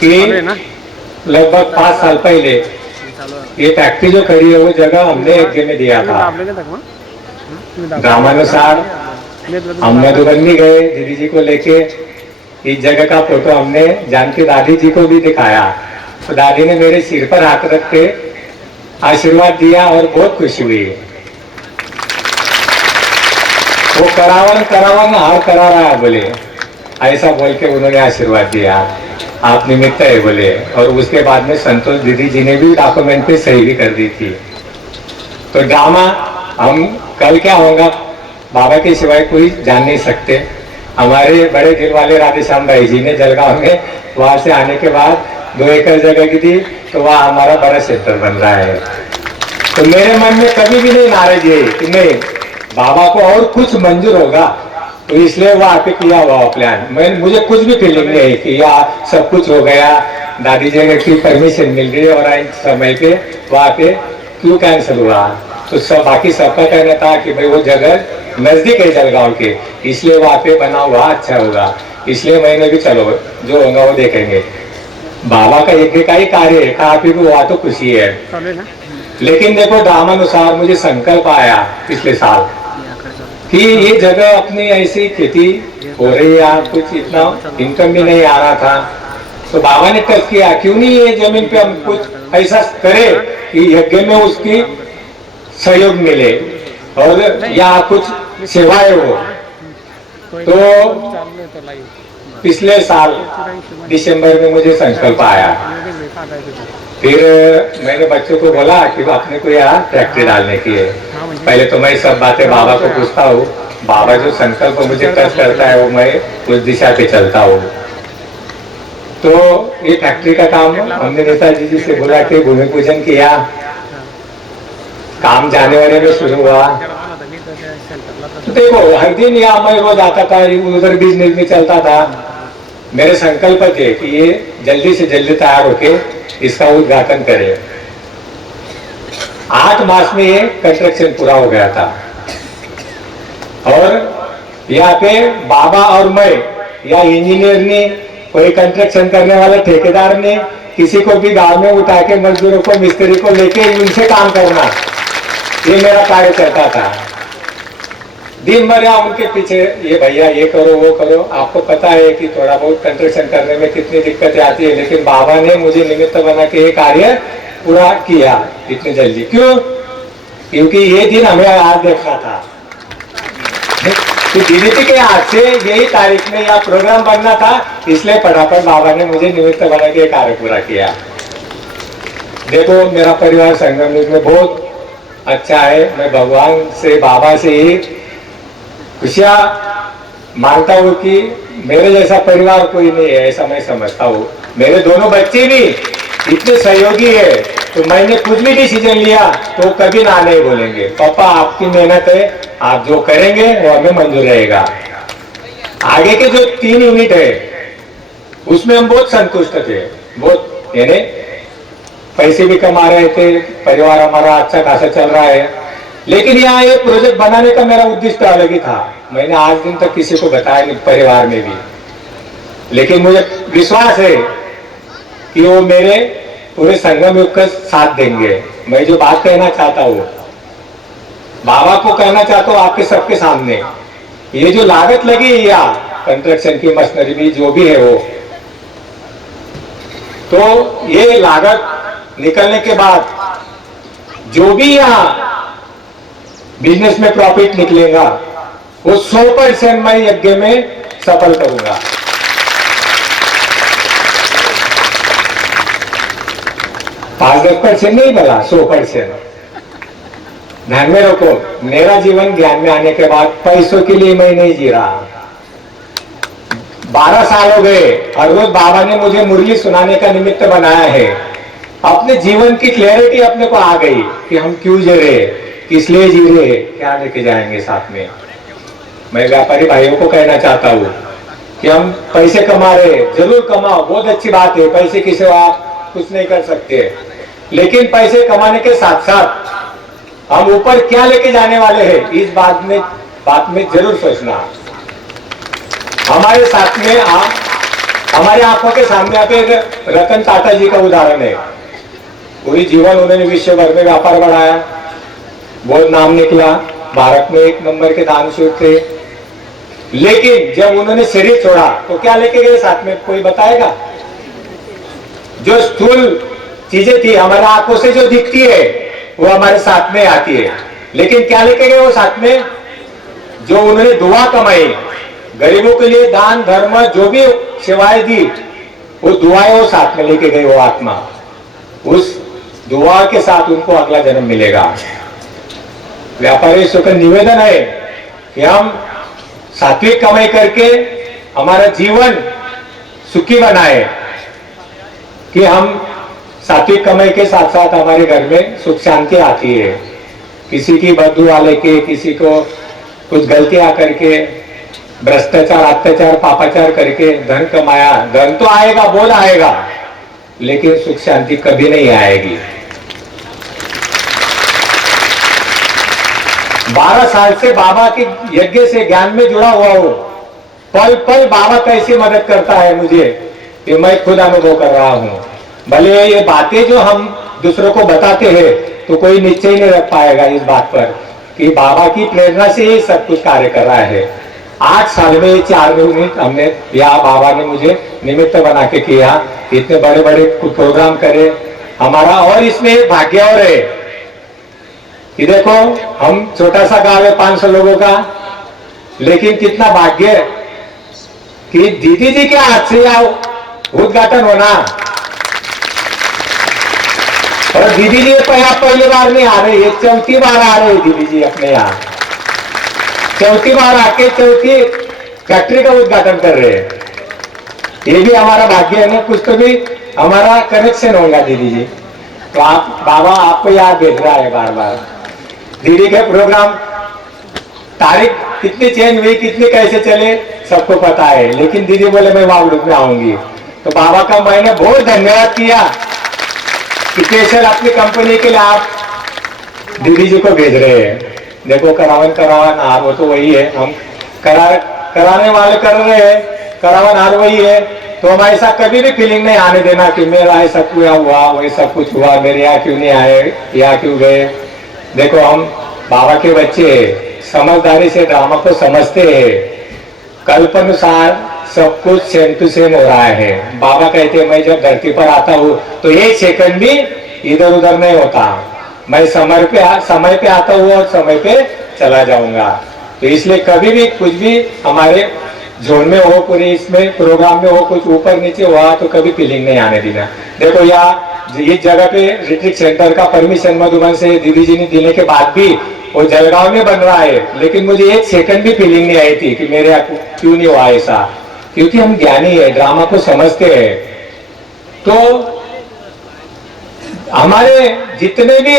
कि लगभग 5 साल पहले ये फैक्ट्री जो खड़ी है वो जगह हमने यज्ञ में दिया था। ग्रामानुसार हम मधुबनी गए दीदी जी को लेके, इस जगह का फोटो हमने जानकी दादी जी को भी दिखाया, तो दादी ने मेरे सिर पर हाथ रख के आशीर्वाद दिया और बहुत खुशी हुई। वो करावन करावन हार करा रहा है बोले, ऐसा बोल के उन्होंने आशीर्वाद दिया, आप निमित्त है बोले। और उसके बाद में संतोष दीदी जी ने भी डॉक्यूमेंट पे सही भी कर दी थी। तो ड्रामा हम कल क्या होगा बाबा के सिवाय कोई जान नहीं सकते। हमारे बड़े दिल वाले राधेश्याम भाई जी ने जलगांव में वहां से आने के बाद 2 एकड़ जगह की थी, तो वह हमारा बड़ा सेंटर बन रहा है। तो मेरे मन में कभी भी नहीं नाराजगी है कि नहीं बाबा को और कुछ मंजूर होगा, तो इसलिए वहां पे किया हुआ प्लान। मुझे कुछ भी फीलिंग नहीं है कि यहाँ सब कुछ हो गया, दादी जी की परमिशन मिल गई और आज समय पे वहां पे क्यों कैंसिल हुआ। तो सब बाकी सबका कहना था कि भाई वो जगह नजदीक है जलगांव के, इसलिए वहां पे बना हुआ अच्छा होगा, इसलिए मैंने भी चलो जो होगा वो देखेंगे। बाबा का यज्ञ का ही कार्य है, कहाँ पे भी हुआ तो खुशी है। लेकिन देखो ड्रामानुसार मुझे संकल्प आया पिछले साल कि ये जगह अपनी ऐसी खेती हो रही है, कुछ इतना इनकम भी नहीं आ रहा था, तो बाबा ने टच किया क्यों नहीं ये जमीन पे हम कुछ ऐसा करे कि यज्ञ में उसकी सहयोग मिले और या कुछ सेवाएं हो। तो पिछले साल दिसंबर में मुझे संकल्प आया, फिर मैंने बच्चों को बोला कि अपने को यहाँ फैक्ट्री डालने की है। पहले तो मैं सब बातें बाबा को पूछता हूँ, बाबा जो संकल्प मुझे टच करता है वो मैं उस दिशा पे चलता हूँ। तो ये फैक्ट्री का काम हमने नेताजी जी से बोला कि भूमि पूजन किया, काम जानेवारी में शुरू हुआ। तो देखो हर दिन यहाँ मैं रोज आता था, उधर बिजनेस में चलता था। मेरे संकल्प थे कि ये जल्दी से जल्दी तैयार होके इसका उद्घाटन करें। 8 मास में ये कंस्ट्रक्शन पूरा हो गया था और यहाँ पे बाबा और मैं या इंजीनियर ने, कोई कंस्ट्रक्शन करने वाला ठेकेदार ने, किसी को भी गांव में उठा के मजदूरों को मिस्त्री को लेके उनसे काम करना, ये मेरा कार्य चलता था। दिन भर यहाँ उनके पीछे ये भैया ये करो वो करो। आपको पता है कि थोड़ा बहुत कंस्ट्रक्शन करने में कितनी दिक्कतें आती है, लेकिन बाबा ने मुझे निमित्त बना के ये कार्य पूरा किया इतनी जल्दी। क्यों? क्योंकि ये दिन हमें आज देखा था कि डीडीपी के हाथ से यही तारीख में यह प्रोग्राम बनना था, इसलिए फटाफट बाबा ने मुझे निमित्त बना के कार्य पूरा किया। देखो मेरा परिवार संगम में बहुत अच्छा है। मैं भगवान से बाबा से ही खुशियां मानता हूँ कि मेरे जैसा परिवार कोई नहीं है, ऐसा मैं समझता हूँ। मेरे दोनों बच्चे भी इतने सहयोगी है, तो मैंने कुछ भी डिसीजन लिया तो कभी ना नहीं बोलेंगे, पापा आपकी मेहनत है, आप जो करेंगे वो हमें मंजूर रहेगा। आगे के जो 3 यूनिट है उसमें हम बहुत संतुष्ट थे, बहुत यानी पैसे भी कमा रहे थे, परिवार हमारा अच्छा खासा चल रहा है। लेकिन यहाँ ये प्रोजेक्ट बनाने का मेरा उद्देश्य अलग ही था। मैंने आज दिन तक किसी को बताया नहीं परिवार में भी, लेकिन मुझे विश्वास है कि वो मेरे पूरे संगम युग का साथ देंगे। मैं जो बात कहना चाहता हूँ बाबा को कहना चाहता हूँ आपके सबके सामने, ये जो लागत लगी या कंस्ट्रक्शन की मशीनरी भी जो भी है वो, तो ये लागत निकलने के बाद जो भी यहाँ बिजनेस में प्रॉफिट निकलेगा वो 100% मैं यज्ञ में सफल करूंगा। पाँच 10% नहीं बोला, 100%। ध्यान में रखो, मेरा जीवन ज्ञान में आने के बाद पैसों के लिए मैं नहीं जी रहा। 12 साल हो गए, हर रोज बाबा ने मुझे मुरली सुनाने का निमित्त बनाया है। अपने जीवन की क्लैरिटी अपने को आ गई कि हम क्यों जी रहे, किस लिए जी रहे, क्या लेके जाएंगे साथ में। मैं व्यापारी भाइयों को कहना चाहता हूँ कि हम पैसे कमा रहे, जरूर कमाओ, बहुत अच्छी बात है, पैसे की सेवा आप कुछ नहीं कर सकते, लेकिन पैसे कमाने के साथ साथ हम ऊपर क्या लेके जाने वाले हैं, इस बात में जरूर सोचना। हमारे साथ में आप हमारे आंखों के सामने आप एक रतन टाटा जी का उदाहरण है। पूरी जीवन उन्होंने विश्व भर में व्यापार बढ़ाया, बहुत नाम निकला, भारत में एक नंबर के दानशूर थे। लेकिन जब उन्होंने शरीर छोड़ा तो क्या लेके गए साथ में, कोई बताएगा? जो स्थूल चीजें थी हमारे आंखों से जो दिखती है वो हमारे साथ में आती है, लेकिन क्या लेके गए वो साथ में? जो उन्होंने दुआ कमाई, गरीबों के लिए दान धर्म जो भी सेवाएं दी, वो दुआएं वो साथ में लेके गए। वो आत्मा उस दुआ के साथ उनको अगला जन्म मिलेगा। व्यापारी का निवेदन है कि हम सात्विक कमाई करके हमारा जीवन सुखी बनाए, कि हम सात्विक कमाई के साथ साथ हमारे घर में सुख शांति आती है। किसी की बददुआ लेके, किसी को कुछ गलतियां करके, भ्रष्टाचार अत्याचार पापाचार करके धन कमाया, धन तो आएगा, बोल आएगा, लेकिन सुख शांति कभी नहीं आएगी। 12 साल से बाबा के यज्ञ से ज्ञान में जुड़ा हुआ हूं। पल पल बाबा कैसे मदद करता है मुझे, ये मैं खुद अनुभव कर रहा हूं। भले ये बातें जो हम दूसरों को बताते हैं तो कोई निश्चय नहीं रख पाएगा इस बात पर कि बाबा की प्रेरणा से ही सब कुछ कार्य कर रहा है। 8 साल में 4 मिनट हमने या बाबा ने मुझे निमित्त बना के किया, इतने बड़े बड़े प्रोग्राम करे हमारा। और इसमें एक भाग्य और है कि देखो, हम छोटा सा गांव है 500 लोगों का, लेकिन कितना भाग्य कि दीदी जी के हाथ से आओ उद्घाटन होना। और दीदी जी पहली बार नहीं आ रही है, चौथी बार आ रहे दीदी जी अपने यहाँ। चौथी बार आके चौथी फैक्ट्री का उद्घाटन कर रहे हैं। ये भी हमारा भाग्य है ना, कुछ तो भी हमारा कनेक्शन होगा दीदी जी। तो आप बाबा आपको याद भेज रहा है बार बार। दीदी के प्रोग्राम तारीख कितनी चेंज हुई, कितने कैसे चले सबको पता है, लेकिन दीदी बोले मैं वावड़ू में आऊंगी। तो बाबा का मैंने बहुत धन्यवाद किया कि स्पेशल अपनी कंपनी के लिए आप दीदी जी को भेज रहे हैं। देखो करावन हार वो तो वही है, हम कराने वाले कर रहे हैं, करावन हार वही है। तो हम ऐसा कभी भी फीलिंग नहीं आने देना कि मेरा ऐसा हुआ वैसा कुछ हुआ, मेरे यहाँ क्यों नहीं आए, यहाँ क्यों गए। देखो हम बाबा के बच्चे समझदारी से ड्रामा को समझते हैं, कल्पानुसार सब कुछ सेम टू सेम हो रहा है। बाबा कहते हैं मैं जब धरती पर आता हूँ तो 1 सेकंड भी इधर उधर नहीं होता, मैं समय पे आता हूँ और समय पे चला जाऊंगा। तो इसलिए कभी भी कुछ भी हमारे जोन में हो, पूरे इसमें प्रोग्राम में हो, कुछ ऊपर नीचे हुआ तो कभी फीलिंग नहीं आने देना। देखो यहाँ इस जगह पे रिट्रीट सेंटर का परमिशन मधुबन से दीदी जी ने देने के बाद भी वो जलगांव में बन रहा है, लेकिन मुझे 1 सेकंड भी फीलिंग नहीं आई थी कि मेरे यहाँ क्यों नहीं हुआ ऐसा, क्योंकि हम ज्ञानी है, ड्रामा को समझते हैं। तो हमारे जितने भी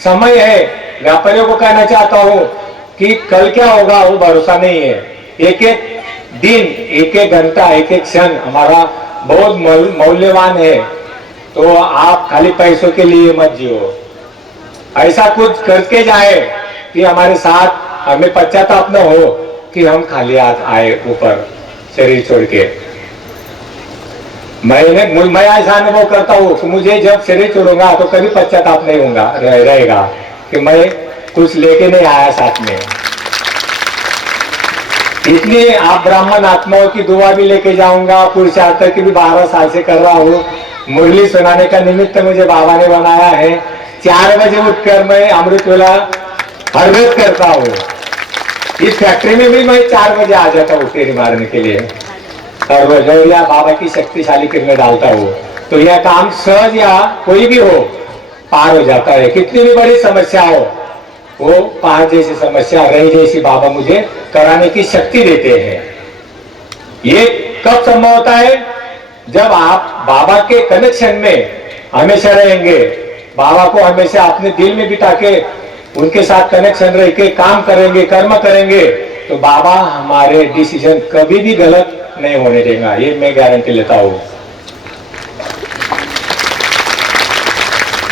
समय है, व्यापारियों को कहना चाहता हूँ कि कल क्या होगा वो भरोसा नहीं है। एक एक दिन, एक एक घंटा, एक एक क्षण हमारा बहुत मूल्यवान है। तो आप खाली पैसों के लिए मत जियो, ऐसा कुछ करके जाए कि हमारे साथ हमें पश्चाताप न हो कि हम खाली हाथ आए ऊपर शरीर छोड़ के। मैं ऐसा अनुभव करता हूँ कि मुझे जब शरीर छोड़ूंगा तो कभी पश्चाताप नहीं होगा रहेगा कि मैं कुछ लेके नहीं आया साथ में। इसलिए आप ब्राह्मण आत्माओं की दुआ भी लेके जाऊंगा, पुरुषार्थ की भी 12 साल से कर रहा हूँ। मुरली सुनाने का निमित्त मुझे बाबा ने बनाया है। 4 बजे उठकर मैं अमृत वेला हर रोज करता हूँ। इस फैक्ट्री में भी मैं 4 बजे आ जाता हूँ फेरी मारने के लिए हर रोज, और या बाबा की शक्तिशाली किरणें डालता हूँ। तो यह काम सहज या कोई भी हो पार हो जाता है। कितनी भी बड़ी समस्या हो, वो पार जैसी समस्या, रही जैसी बाबा मुझे कराने की शक्ति देते हैं। ये कब संभव होता है? जब आप बाबा के कनेक्शन में हमेशा रहेंगे, बाबा को हमेशा अपने दिल में बिठा के उनके साथ कनेक्शन रह के काम करेंगे, कर्म करेंगे, तो बाबा हमारे डिसीजन कभी भी गलत नहीं होने देगा, ये मैं गारंटी लेता हूं।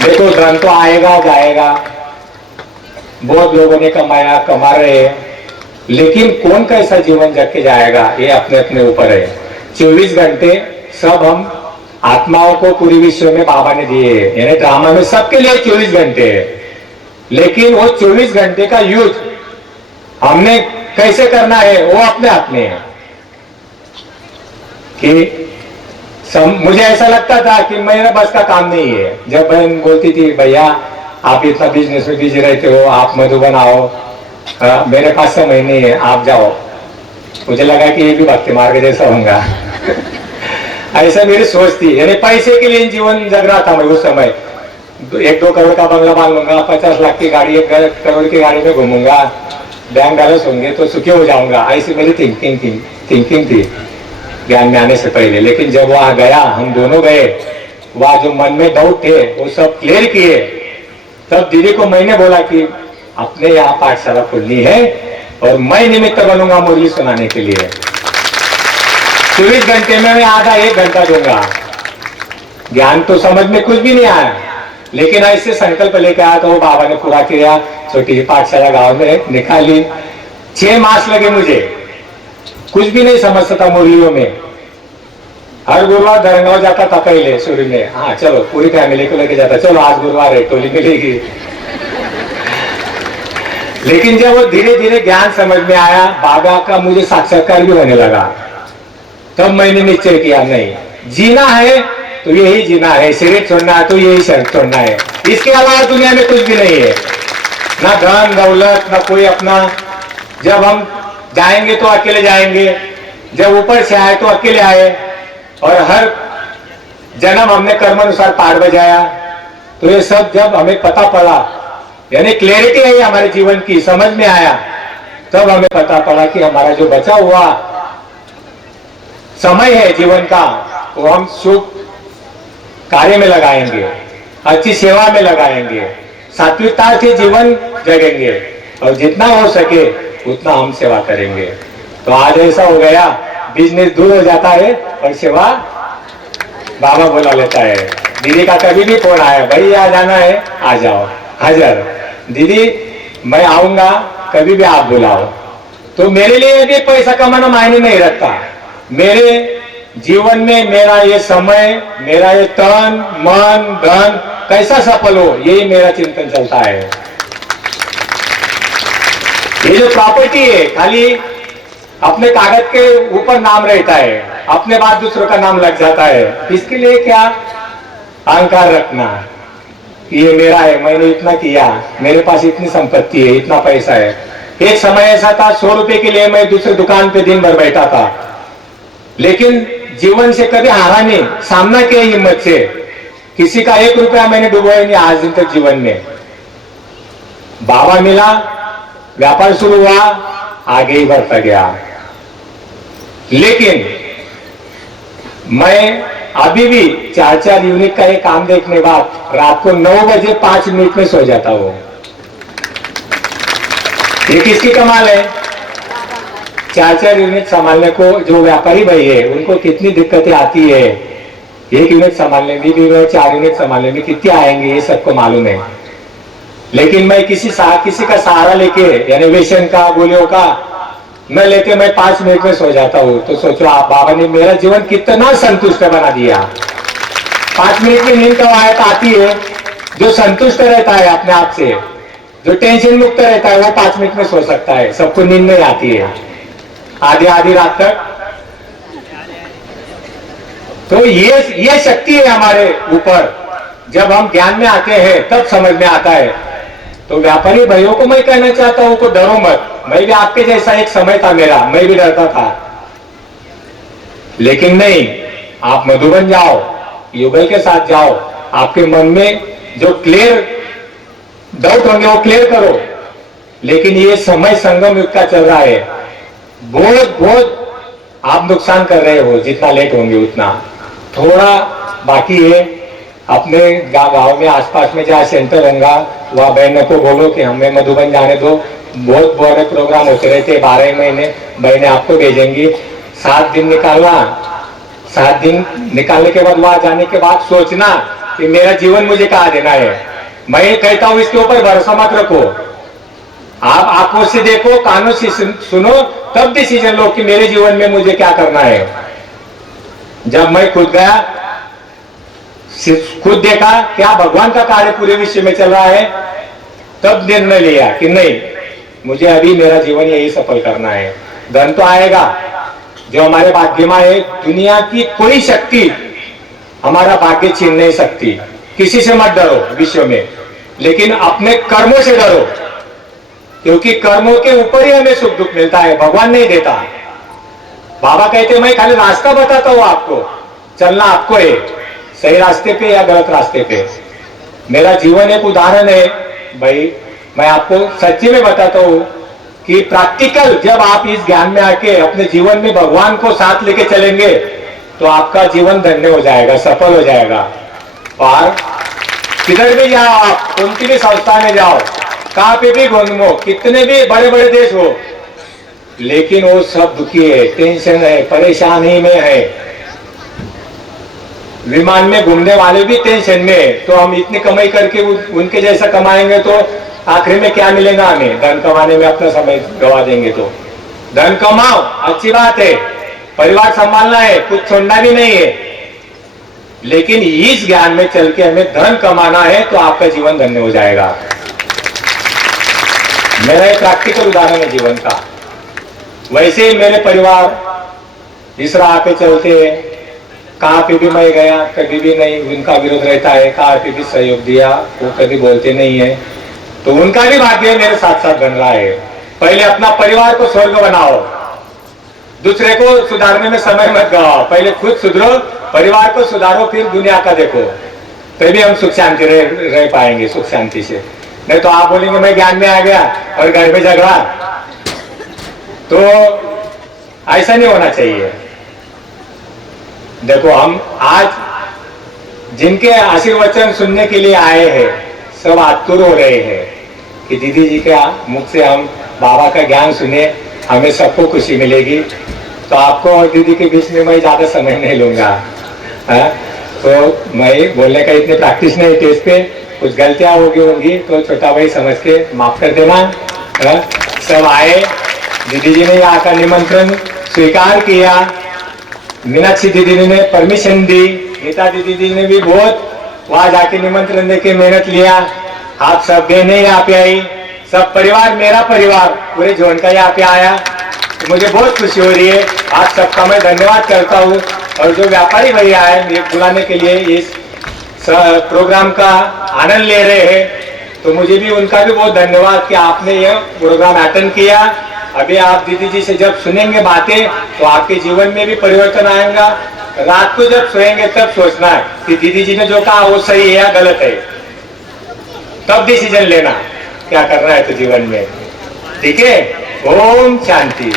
देखो धन तो आएगा जाएगा, बहुत लोगों ने कमाया, कमा रहे हैं, लेकिन कौन कैसा जीवन जग के जाएगा ये अपने अपने ऊपर है। 24 घंटे सब हम आत्माओं को पूरी विश्व में बाबा ने दिए हैं, यानी ड्रामा में सबके लिए 24 घंटे है। लेकिन वो 24 घंटे का यूज हमने कैसे करना है वो अपने हाथ में है। कि मुझे ऐसा लगता था कि मेरा बस का काम नहीं है। जब बहन बोलती थी भैया आप इतना बिजनेस में बिजी रहते हो, आप मधुबन आओ, मेरे पास 6 महीने है, आप जाओ। मुझे लगा कि ये भी भक्ति मार्ग जैसा होगा। ऐसा मेरी सोच थी, यानी पैसे के लिए जीवन जग रहा था मैं उस समय। 1-2 करोड़ का बंगला बांध लूंगा, 50 लाख की गाड़ी, 1 करोड़ की गाड़ी में घूमूंगा, बैंक बैलेंस होंगे तो सुखी हो जाऊंगा। ऐसी मेरी थिंकिंग थी ज्ञान में आने से पहले। लेकिन जब वहां गया, हम दोनों गए, वहां जो मन में डाउट थे वो सब क्लियर किए। तब दीदी को मैंने बोला कि अपने यहाँ पाठशाला खोलनी है और मैं निमित्त बनूंगा मुरली सुनाने के लिए। 24 घंटे में मैं आधा 1 घंटा दूंगा। ज्ञान तो समझ में कुछ भी नहीं आया, लेकिन ऐसे संकल्प लेके आया तो वो बाबा ने पूरा किया। छोटी सी पाठशाला गांव में निकाली। 6 मास लगे मुझे, कुछ भी नहीं समझता था मुरलियों में। हर गुरुवार धरमगांव जाता था पहले शुरू में। हाँ चलो पूरी फैमिली को लेके जाता, चलो आज गुरुवार है, टोली मिलेगी। लेकिन जब वो धीरे धीरे ज्ञान समझ में आया, बाबा का मुझे साक्षात्कार भी होने लगा, तब मैंने निश्चय किया नहीं, जीना है तो यही जीना है, शरीर छोड़ना है तो यही शरीर छोड़ना है। इसके अलावा दुनिया में कुछ भी नहीं है, ना धन दौलत, ना कोई अपना। जब हम जाएंगे तो अकेले जाएंगे, जब ऊपर से आए तो अकेले आए। और हर जन्म हमने कर्म अनुसार पार बजाया। तो ये सब जब हमें पता पड़ा, यानी क्लैरिटी आई हमारे जीवन की, समझ में आया, तब हमें पता पड़ा कि हमारा जो बचा हुआ समय है जीवन का, वो हम शुभ कार्य में लगाएंगे, अच्छी सेवा में लगाएंगे, सात्विकता से जीवन जगेंगे और जितना हो सके उतना हम सेवा करेंगे। तो आज ऐसा हो गया, बिजनेस दूर हो जाता है और सेवा बाबा बुला लेता है। दीदी का कभी भी फोन आया, भाई आ जाना है, आ जाओ, हाजिर। दीदी मैं आऊंगा, कभी भी आप बुलाओ। तो मेरे लिए भी पैसा कमाना मायने नहीं रखता। मेरे जीवन में मेरा ये समय, मेरा ये तन मन धन कैसा सफल हो, यही मेरा चिंतन चलता है। ये जो प्रॉपर्टी है खाली अपने कागज के ऊपर नाम रहता है, अपने बाद दूसरों का नाम लग जाता है। इसके लिए क्या अहंकार रखना, ये मेरा है, मैंने इतना किया, मेरे पास इतनी संपत्ति है, इतना पैसा है। एक समय ऐसा था 100 रुपए के लिए मैं दूसरे दुकान पे दिन भर बैठा था, लेकिन जीवन से कभी हारा नहीं, सामना किया हिम्मत से। किसी का 1 रुपया मैंने डुबोया नहीं आज दिन तक जीवन में। बाबा मिला, व्यापार शुरू हुआ, आगे ही बढ़ता गया। लेकिन मैं अभी भी 4-4 यूनिट का ये काम देखने बाद रात को 9 बजे 5 मिनट में सो जाता हूं। ये किसकी कमाल है? 4-4 यूनिट संभालने को जो व्यापारी भाई है उनको कितनी दिक्कतें आती है। 1 यूनिट संभालने में भी 4 यूनिट संभालने में कितने आएंगे ये सबको मालूम है। लेकिन मैं किसी का सहारा लेके, यानी वेशन का, गोलियों का न लेके मैं 5 मिनट में सो जाता हूँ। तो सोचो आप, बाबा ने मेरा जीवन कितना संतुष्ट बना दिया। 5 मिनट में नींद कब आती है? जो संतुष्ट रहता है अपने आप से, जो टेंशन मुक्त रहता है, वो 5 मिनट में सो सकता है। सबको नींद नहीं आती है आधी रात तक। तो ये शक्ति है हमारे ऊपर। जब हम ज्ञान में आते हैं तब समझ में आता है। तो व्यापारी भाइयों को मैं कहना चाहता हूं को डरो मत। मैं भी आपके जैसा एक समय था मेरा, मैं भी डरता था, लेकिन नहीं, आप मधुबन जाओ, युगल के साथ जाओ, आपके मन में जो क्लियर डाउट होंगे वो क्लियर करो। लेकिन ये समय संगम युग का चल रहा है, बहुत आप नुकसान कर रहे हो। जितना लेट होंगे उतना थोड़ा बाकी है। अपने गांव में आसपास में जहाँ सेंटर होगा वहाँ बहनों को बोलो कि हमें मधुबन जाने दो। बहुत बड़े प्रोग्राम होते रहते 12 महीने, बहनें आपको भेजेंगी। 7 दिन निकालना, 7 दिन निकालने के बाद वहां जाने के बाद सोचना कि मेरा जीवन मुझे कहाँ देना है। मैं कहता हूँ इसके ऊपर भरोसा मत रखो। आप आंखों से देखो, कानों से सुनो, तब डिसीजन लो कि मेरे जीवन में मुझे क्या करना है। जब मैं खुद गया, खुद देखा क्या भगवान का कार्य पूरे विश्व में चल रहा है, तब निर्णय लिया कि नहीं, मुझे अभी मेरा जीवन यही सफल करना है। धन तो आएगा, जो हमारे भाग्य में है, दुनिया की कोई शक्ति हमारा भाग्य छीन नहीं सकती। किसी से मत डरो विश्व में, लेकिन अपने कर्मों से डरो, क्योंकि कर्मों के ऊपर ही हमें सुख दुख मिलता है, भगवान नहीं देता। बाबा कहते मैं खाली रास्ता बताता हूं आपको, चलना आपको है, सही रास्ते पे या गलत रास्ते पे। मेरा जीवन एक उदाहरण है भाई, मैं आपको सच्ची में बताता हूं कि प्रैक्टिकल जब आप इस ज्ञान में आके अपने जीवन में भगवान को साथ लेके चलेंगे तो आपका जीवन धन्य हो जाएगा, सफल हो जाएगा। और किधर भी जाओ आप, उनकी भी संस्था में जाओ, कहां पे भी घूमो, कितने भी बड़े बड़े देश हो, लेकिन वो सब दुखी है, टेंशन है, परेशानी में है। विमान में घूमने वाले भी टेंशन में है, तो हम इतनी कमाई करके उनके जैसा कमाएंगे तो आखिर में क्या मिलेगा हमें? धन कमाने में अपना समय गवा देंगे। तो धन कमाओ, अच्छी बात है, परिवार संभालना है, कुछ छोड़ना भी नहीं है, लेकिन इस ज्ञान में चल के हमें धन कमाना है तो आपका जीवन धन्य हो जाएगा। मेरा एक प्रैक्टिकल उदाहरण है जीवन का। वैसे ही मेरे परिवार इस राह पे चलते हैं, कहाँ पे भी मैं गया कभी भी नहीं उनका विरोध रहता है, कहाँ पे भी सहयोग दिया वो कभी बोलते नहीं है, तो उनका भी भाग्य मेरे साथ साथ बन रहा है। पहले अपना परिवार को स्वर्ग बनाओ, दूसरे को सुधारने में समय मत गवाओ, पहले खुद सुधरो, परिवार को सुधारो, फिर दुनिया का देखो, तभी हम सुख शांति रह पाएंगे, सुख शांति से। नहीं तो आप बोलेंगे मैं ज्ञान में आ गया और घर में झगड़ा, तो ऐसा नहीं होना चाहिए। देखो हम आज जिनके आशीर्वचन सुनने के लिए आए हैं, सब आतुर हो रहे हैं कि दीदी जी के मुख से हम बाबा का ज्ञान सुने, हमें सबको खुशी मिलेगी। तो आपको और दीदी के बीच में मैं ज्यादा समय नहीं लूंगा, तो मैं बोलने का इतनी प्रैक्टिस नहीं टेस्ट पे, कुछ गलतियां होंगी तो छोटा भाई समझ के माफ कर देना। सब आए, दीदी जी ने यहाँ का निमंत्रण स्वीकार किया, मीनाक्षी दीदी ने परमिशन दी, गीता दीदी ने भी बहुत वहां जाके निमंत्रण देके मेहनत लिया, आप सब बहने यहाँ पे आई, सब परिवार, मेरा परिवार पूरे जोन का यहाँ पे आया, तो मुझे बहुत खुशी हो रही है। आप सबका मैं धन्यवाद करता हूँ। और जो व्यापारी भैया आए मुझे बुलाने के लिए, इस प्रोग्राम का आनंद ले रहे हैं, तो मुझे भी उनका भी बहुत धन्यवाद कि आपने ये प्रोग्राम अटेंड किया। अभी आप दीदी जी से जब सुनेंगे बातें तो आपके जीवन में भी परिवर्तन आएगा। रात को जब सोएंगे तब सोचना है कि दीदी जी ने जो कहा वो सही है या गलत है, तब डिसीजन लेना क्या करना है तो जीवन में। ठीक है, ओम शांति।